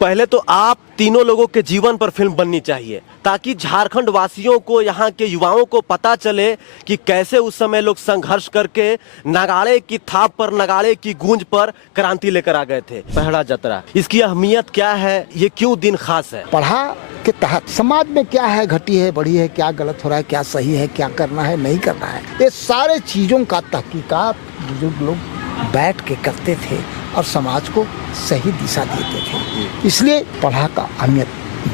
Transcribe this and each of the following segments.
पहले तो आप तीनों लोगों के जीवन पर फिल्म बननी चाहिए ताकि झारखंड वासियों को, यहाँ के युवाओं को पता चले कि कैसे उस समय लोग संघर्ष करके नगाड़े की थाप पर, नगाड़े की गूंज पर क्रांति लेकर आ गए थे। पहला जतरा, इसकी अहमियत क्या है, ये क्यों दिन खास है? पढ़ा के तहत समाज में क्या है, घटी है, बढ़ी है, क्या गलत हो रहा है, क्या सही है, क्या करना है, नहीं करना है, ये सारे चीजों का तहकीकात बुजुर्ग लोग बैठ के करते थे और समाज को सही दिशा देते थे। इसलिए पढ़ा का अहमियत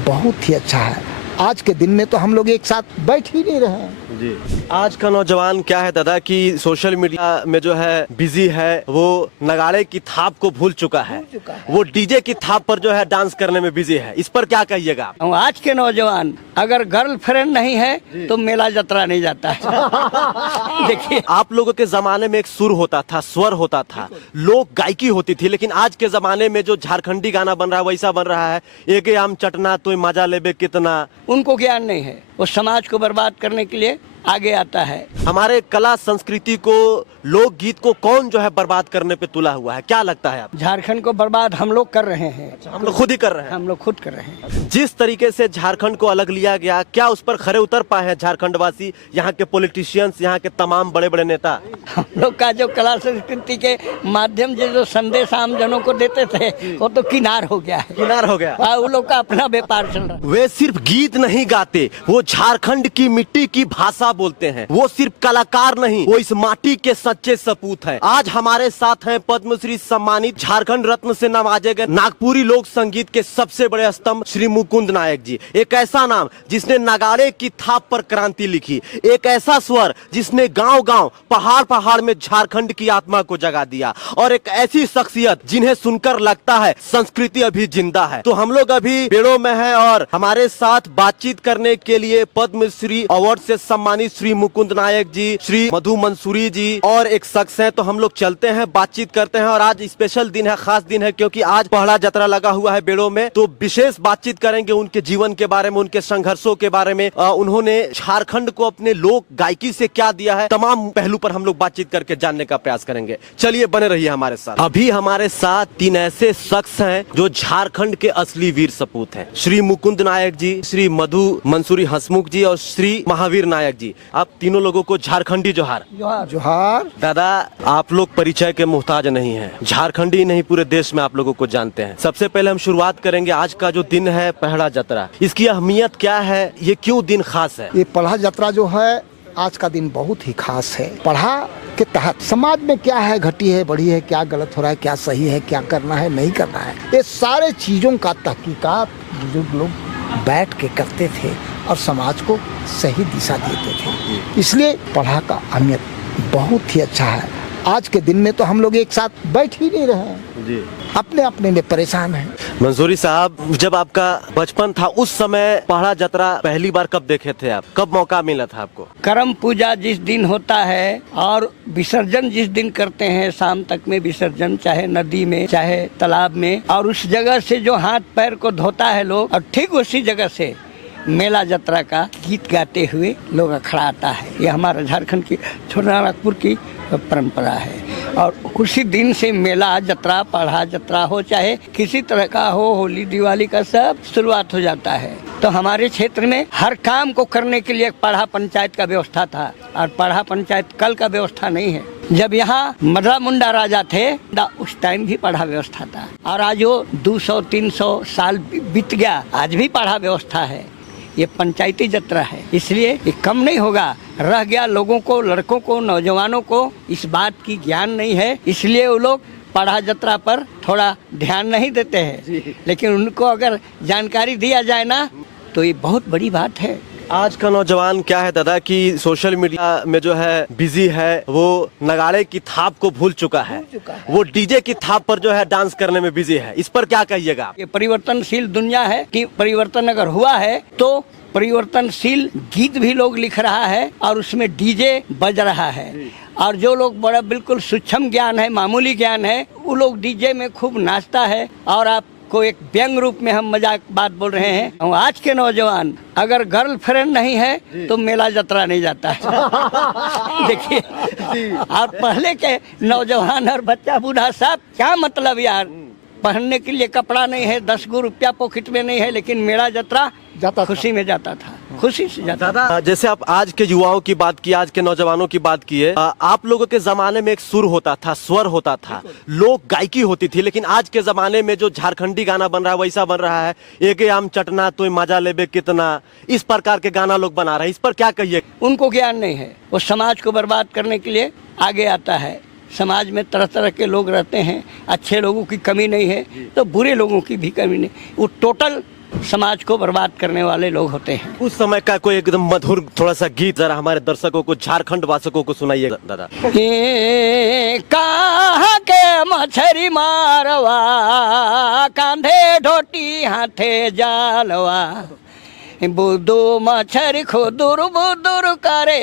बहुत ही अच्छा है। आज के दिन में तो हम लोग एक साथ बैठ ही नहीं रहे हैं। जी, आज का नौजवान क्या है दादा कि सोशल मीडिया में जो है बिजी है, वो नगाड़े की थाप को भूल चुका है, वो डीजे की थाप पर जो है डांस करने में बिजी है। इस पर क्या कहिएगा? आज के नौजवान अगर गर्लफ्रेंड नहीं है तो मेला जतरा नहीं जाता है। देखिए, आप लोगों के जमाने में एक सुर होता था, स्वर होता था, लोक गायकी होती थी, लेकिन आज के जमाने में जो झारखंडी गाना बन रहा है वैसा बन रहा है, एक आम चटना तो मजा लेबे कितना। उनको ज्ञान नहीं है, वो समाज को बर्बाद करने के लिए आगे आता है। हमारे कला संस्कृति को, लोकगीत को कौन जो है बर्बाद करने पे तुला हुआ है, क्या लगता है आप? झारखंड को बर्बाद हम लोग कर रहे हैं। हम लोग खुद ही कर रहे हैं। हम लोग खुद कर रहे हैं। जिस तरीके से झारखंड को अलग लिया गया, क्या उस पर खरे उतर पाए हैं झारखंड वासी, यहाँ के पॉलिटिशियंस, यहाँ के तमाम बड़े बड़े नेता? हम लोग का जो कला संस्कृति के माध्यम से जो संदेश आम जनों को देते थे वो तो किनार हो गया है। किनार हो गया। वो लोग का अपना व्यापार चल रहा है। वे सिर्फ गीत नहीं गाते, वो झारखंड की मिट्टी की भाषा बोलते हैं। वो सिर्फ कलाकार नहीं, वो इस माटी के सच्चे सपूत हैं। आज हमारे साथ हैं पद्मश्री सम्मानित, झारखंड रत्न से नवाजे गए नागपुरी लोक संगीत के सबसे बड़े स्तंभ श्री मुकुंद नायक जी। एक ऐसा नाम जिसने नगाड़े की थाप पर क्रांति लिखी, एक ऐसा स्वर जिसने गांव गांव, पहाड़ पहाड़ में झारखंड की आत्मा को जगा दिया, और एक ऐसी शख्सियत जिन्हें सुनकर लगता है संस्कृति अभी जिंदा है। तो हम लोग अभी पेड़ों में हैं और हमारे साथ बातचीत करने के लिए पद्मश्री अवार्ड से सम्मानित श्री मुकुंद नायक जी, श्री मधु मंसूरी जी और एक शख्स हैं। तो हम लोग चलते हैं, बातचीत करते हैं। और आज स्पेशल दिन है, खास दिन है, क्योंकि आज पहला जतरा लगा हुआ है बेड़ों में। तो विशेष बातचीत करेंगे उनके जीवन के बारे में, उनके संघर्षों के बारे में, उन्होंने झारखंड को अपने लोक गायकी से क्या दिया है, तमाम पहलू पर हम लोग बातचीत करके जानने का प्रयास करेंगे। चलिए बने रहिए हमारे साथ। अभी हमारे साथ तीन ऐसे शख्स हैं जो झारखंड के असली वीर सपूत हैं। श्री मुकुंद नायक जी, श्री मधु मंसूरी हसमुख जी और श्री महावीर नायक जी। आप तीनों लोगों को झारखंडी जोहार। जोहार। दादा, आप लोग परिचय के मुहताज नहीं हैं, झारखंडी नहीं पूरे देश में आप लोगों को जानते हैं। सबसे पहले हम शुरुआत करेंगे, आज का जो दिन है पहला जतरा, इसकी अहमियत क्या है, ये क्यों दिन खास है? ये पढ़ा जतरा जो है, आज का दिन बहुत ही खास है। पढ़ा के तहत समाज में क्या है, घटी है, बढ़ी है, क्या गलत हो रहा है, क्या सही है, क्या करना है, नहीं करना है, ये सारे चीजों का तहकीकात बुजुर्ग लोग बैठ के करते थे और समाज को सही दिशा देते थे। इसलिए पढ़ा का अहमियत बहुत ही अच्छा है। आज के दिन में तो हम लोग एक साथ बैठ ही नहीं रहे हैं जी, अपने अपने में परेशान हैं। मंसूरी साहब, जब आपका बचपन था उस समय पहला जतरा पहली बार कब देखे थे आप, कब मौका मिला था आपको? करम पूजा जिस दिन होता है और विसर्जन जिस दिन करते हैं, शाम तक में विसर्जन, चाहे नदी में चाहे तालाब में, और उस जगह से जो हाथ पैर को धोता है लोग, और ठीक उसी जगह से मेला जतरा का गीत गाते हुए लोग अखड़ा आता है। ये हमारा झारखंड की, छोटा नागपुर की परंपरा है। और उसी दिन से मेला जतरा, पढ़ा जतरा हो, चाहे किसी तरह का हो, होली दिवाली का, सब शुरुआत हो जाता है। तो हमारे क्षेत्र में हर काम को करने के लिए पढ़ा पंचायत का व्यवस्था था, और पढ़ा पंचायत कल का व्यवस्था नहीं है। जब यहाँ मदरा मुंडा राजा थे उस टाइम भी पढ़ा व्यवस्था था, और आज वो 200-300 साल बीत गया, आज भी पढ़ा व्यवस्था है। ये पंचायती जतरा है, इसलिए ये कम नहीं होगा। रह गया लोगों को, लड़कों को, नौजवानों को इस बात की ज्ञान नहीं है, इसलिए वो लोग पढ़ा जतरा पर थोड़ा ध्यान नहीं देते हैं। लेकिन उनको अगर जानकारी दिया जाए ना तो ये बहुत बड़ी बात है। आज का नौजवान क्या है दादा कि सोशल मीडिया में जो है बिजी है, वो नगाड़े की थाप को भूल चुका है, वो डीजे की थाप पर जो है डांस करने में बिजी है। इस पर क्या कहिएगा? ये परिवर्तनशील दुनिया है कि परिवर्तन अगर हुआ है तो परिवर्तनशील गीत भी लोग लिख रहा है और उसमें डीजे बज रहा है, और जो लोग बड़ा बिल्कुल सूक्ष्म ज्ञान है, मामूली ज्ञान है, वो लोग डीजे में खूब नाचता है। और आप को एक व्यंग रूप में हम मजाक बात बोल रहे हैं। आज के नौजवान अगर गर्लफ्रेंड नहीं है तो मेला जतरा नहीं जाता है। देखिए, और पहले के नौजवान और बच्चा बूढ़ा सब क्या मतलब यार, पहनने के लिए कपड़ा नहीं है, 10 गो रुपया पॉकेट में नहीं है, लेकिन मेला जत्रा जाता था। खुशी में जाता था, खुशी से जाता था। दादा, जैसे आप आज के युवाओं की बात की, आज के नौजवानों की बात की है, आप लोगों के जमाने में एक सुर होता था, स्वर होता था, लोक गायकी होती थी, लेकिन आज के जमाने में जो झारखंडी गाना बन रहा है वैसा बन रहा है, एक आम चटना तो मजा लेबे कितना, इस प्रकार के गाना लोग बना रहे हैं। इस पर क्या कहिए? उनको ज्ञान नहीं है, वो समाज को बर्बाद करने के लिए आगे आता है। समाज में तरह तरह के लोग रहते हैं, अच्छे लोगों की कमी नहीं है तो बुरे लोगों की भी कमी नहीं, वो टोटल समाज को बर्बाद करने वाले लोग होते हैं। उस समय का कोई एकदम मधुर थोड़ा सा गीत जरा हमारे दर्शकों को, झारखंड वासियों को सुनाइए दादा। कहाँ के मछरी मारवा, कांधे ढोटी हाथे जालवा, बुदू मछरी खुदुर बुदुर करे,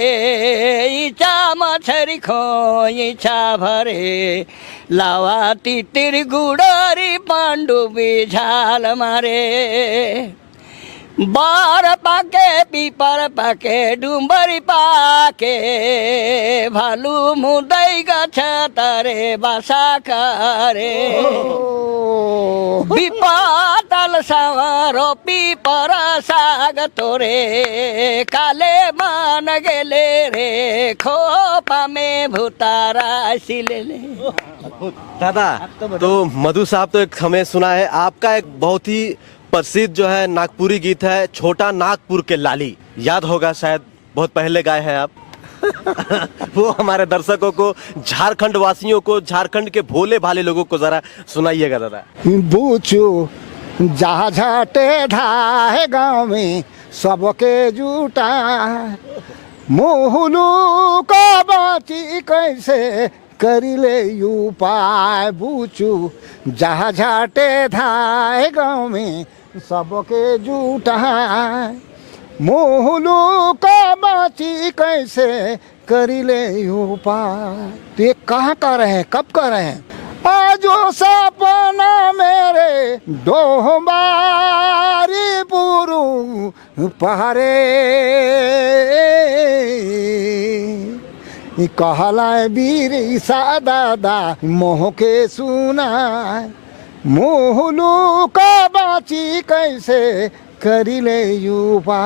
ईचा मछरी खो ईचा भरे, लावा तितिर गुड़ारी पांडुबी झाल मारे, बार पाके पीपर पाके डुम्बरी पाके, भालू मुदई गछ तारे बासा करे, बिपातल सावरो पीपर साग तोरे, काले मान गेले रे, खोपा में भूतारा सिले। दादा, तो मधु साहब तो एक हमें सुना है, आपका एक बहुत ही प्रसिद्ध जो है नागपुरी गीत है, छोटा नागपुर के लाली, याद होगा शायद, बहुत पहले गाए हैं आप। वो हमारे दर्शकों को, झारखंड वासियों को, झारखंड के भोले भाले लोगों को जरा सुनाइएगा दादा। बूचू जहाँ झाटे धाए गाँव में सबके जूटा, मोहलू का बाची कैसे करिले उपाय, बूचू जहाँ झाटे धाए गाँव में सबके जूटा, मोहलू का बाची कैसे करिले उपाय। तो ये कहाँ कर रहे हैं, कब कर रहे हैं? आजो सपना मेरे दो बारी पुरु पहरे, कहलाए वीर ईसा दादा मोह के सुना, मोहलू का बाची कैसे करिले युवा।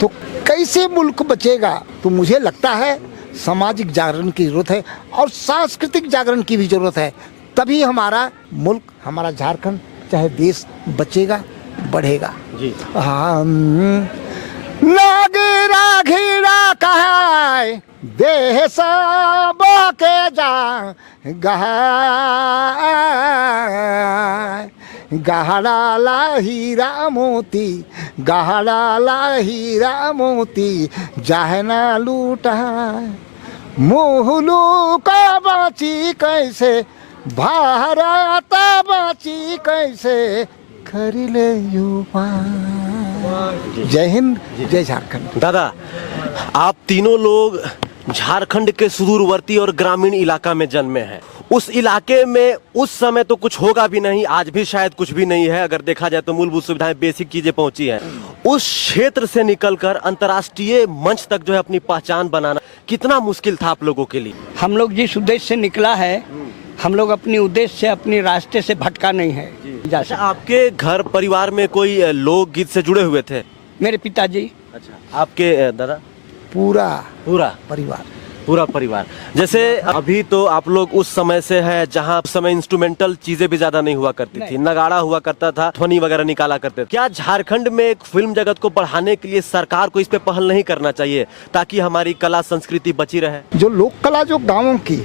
तो कैसे मुल्क बचेगा? तो मुझे लगता है सामाजिक जागरण की जरूरत है और सांस्कृतिक जागरण की भी जरूरत है, तभी हमारा मुल्क, हमारा झारखंड चाहे देश बचेगा, बढ़ेगा जी। नागरा घीड़ा कहाय देह सब के जा गहरा ला हीरा मोती, गहरा ला हीरा मोती, जाहे ना लूटा, मोहलू का बाची कैसे, भारत बाची कैसे, खरीले युवा। जय हिंद, जय झारखंड। दादा, आप तीनों लोग झारखंड के सुदूरवर्ती और ग्रामीण इलाका में जन्मे हैं। उस इलाके में उस समय तो कुछ होगा भी नहीं, आज भी शायद कुछ भी नहीं है, अगर देखा जाए तो मूलभूत सुविधाएं, बेसिक चीजें पहुंची हैं। उस क्षेत्र से निकलकर अंतर्राष्ट्रीय मंच तक जो है अपनी पहचान बनाना कितना मुश्किल था आप लोगों के लिए? हम लोग जिस उद्देश्य से निकला है, हम लोग अपनी उद्देश्य से, अपने रास्ते से भटका नहीं है। अच्छा, आपके घर परिवार में कोई लोकगीत से जुड़े हुए थे? मेरे पिताजी। अच्छा, आपके दादा? पूरा परिवार। जैसे अभी तो आप लोग उस समय से है जहाँ उस समय इंस्ट्रूमेंटल चीजें भी ज्यादा नहीं हुआ करती थी, नगाड़ा हुआ करता था, ध्वनि वगैरह निकाला करते थे। क्या झारखंड में एक फिल्म जगत को बढ़ाने के लिए सरकार को इस पे पहल नहीं करना चाहिए ताकि हमारी कला संस्कृति बची रहे? जो लोक कला जो गाँवों की,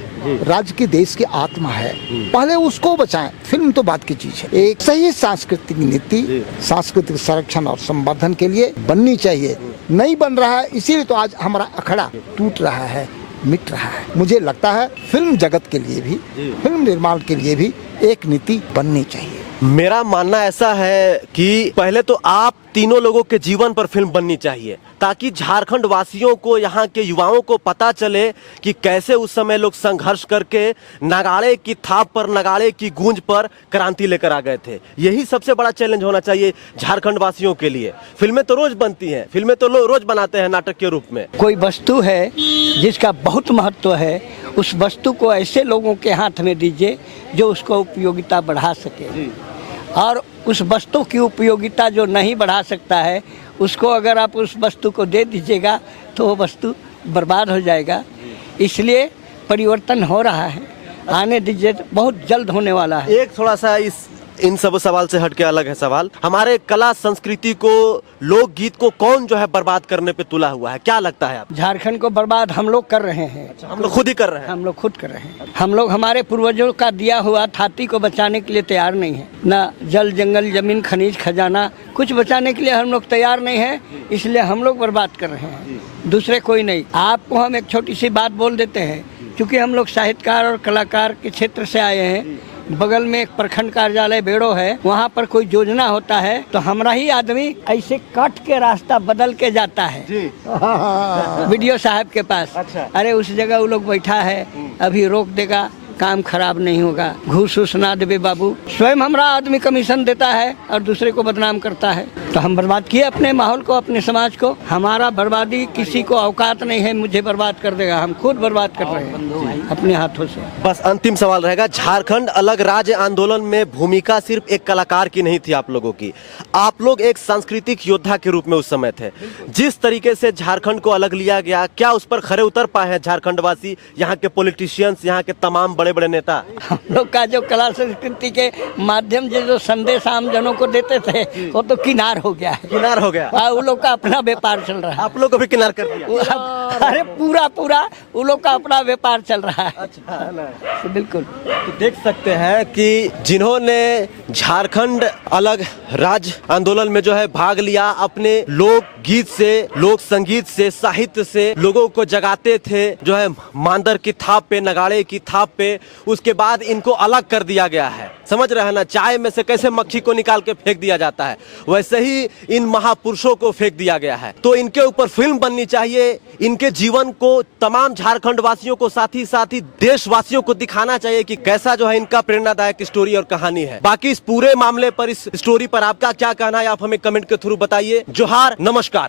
राज्य की, देश की आत्मा है, पहले उसको बचाएं। फिल्म तो बात की चीज है। एक सही सांस्कृतिक नीति, सांस्कृतिक संरक्षण और संवर्धन के लिए बननी चाहिए, नहीं बन रहा है, इसीलिए तो आज हमारा अखड़ा टूट रहा है, मिट रहा है। मुझे लगता है फिल्म जगत के लिए भी, फिल्म निर्माण के लिए भी एक नीति बननी चाहिए। मेरा मानना ऐसा है कि पहले तो आप तीनों लोगों के जीवन पर फिल्म बननी चाहिए ताकि झारखंड वासियों को, यहाँ के युवाओं को पता चले कि कैसे उस समय लोग संघर्ष करके नगाड़े की थाप पर, नगाड़े की गूंज पर क्रांति लेकर आ गए थे। यही सबसे बड़ा चैलेंज होना चाहिए झारखंड वासियों के लिए। फिल्में तो रोज बनती हैं, फिल्में तो लोग रोज बनाते हैं नाटक के रूप में। कोई वस्तु है जिसका बहुत महत्व है, उस वस्तु को ऐसे लोगों के हाथ में दीजिए जो उसको उपयोगिता बढ़ा सके। और उस वस्तु की उपयोगिता जो नहीं बढ़ा सकता है, उसको अगर आप उस वस्तु को दे दीजिएगा तो वो वस्तु बर्बाद हो जाएगा। इसलिए परिवर्तन हो रहा है, आने दीजिए, बहुत जल्द होने वाला है। एक थोड़ा सा इन सब सवाल से हटके अलग है सवाल, हमारे कला संस्कृति को, लोकगीत को कौन जो है बर्बाद करने पे तुला हुआ है, क्या लगता है आप? झारखंड को बर्बाद हम लोग कर रहे हैं। हम लोग खुद ही कर रहे हैं। हम लोग खुद कर रहे हैं। हम लोग हमारे पूर्वजों का दिया हुआ थाती को बचाने के लिए तैयार नहीं है। ना जल, जंगल, जमीन, खनिज, खजाना कुछ बचाने के लिए हम लोग तैयार नहीं है, इसलिए हम लोग बर्बाद कर रहे हैं, दूसरे कोई नहीं। आपको हम एक छोटी सी बात बोल देते हैं, क्योंकि हम लोग साहित्यकार और कलाकार के क्षेत्र से आए हैं। बगल में एक प्रखंड कार्यालय बेड़ो है, वहाँ पर कोई योजना होता है तो हमारा ही आदमी ऐसे कट के रास्ता बदल के जाता है वीडियो साहब के पास। अच्छा। अरे उस जगह वो लोग बैठा है, अभी रोक देगा, काम खराब नहीं होगा, घूस उस ना देवे बाबू। स्वयं हमारा आदमी कमीशन देता है और दूसरे को बदनाम करता है, तो हम बर्बाद किए अपने माहौल को, अपने समाज को। हमारा बर्बादी किसी को औकात नहीं है मुझे बर्बाद कर देगा, हम खुद बर्बाद कर रहे हैं अपने हाथों से। बस अंतिम सवाल रहेगा, झारखंड अलग राज्य आंदोलन में भूमिका सिर्फ एक कलाकार की नहीं थी आप लोगों की, आप लोग एक सांस्कृतिक योद्धा के रूप में उस समय थे। जिस तरीके से झारखंड को अलग लिया गया, क्या उस पर खरे उतर पाए हैं झारखंड वासी, यहाँ के पॉलिटिशियंस, यहाँ के तमाम बड़े बड़े नेता? हम लोग का जो कला संस्कृति के माध्यम से जो संदेश आम जनों को देते थे, वो तो किनार हो गया है। किनार हो गया? वो लोग का अपना व्यापार चल रहा है। आप लोग को भी किनार कर दिया? अरे पूरा वो लोग का अपना व्यापार चल रहा है। अच्छा, बिल्कुल। तो देख सकते हैं कि जिन्होंने झारखंड अलग राज्य आंदोलन में जो है भाग लिया, अपने लोक गीत से, लोक संगीत से, साहित्य से लोगों को जगाते थे, जो है मांदर की थाप पे, नगाड़े की थाप पे, उसके बाद इनको अलग कर दिया गया है। समझ रहे हैं ना, चाय में से कैसे मक्खी को निकाल के फेंक दिया जाता है, वैसे ही इन महापुरुषों को फेंक दिया गया है। तो इनके ऊपर फिल्म बननी चाहिए, इनके जीवन को तमाम झारखंड वासियों को, साथ ही देशवासियों को दिखाना चाहिए कि कैसा जो है इनका प्रेरणादायक स्टोरी और कहानी है। बाकी इस पूरे मामले पर, इस स्टोरी पर आपका क्या कहना है, आप हमें कमेंट के थ्रू बताइए। जोहार, नमस्कार।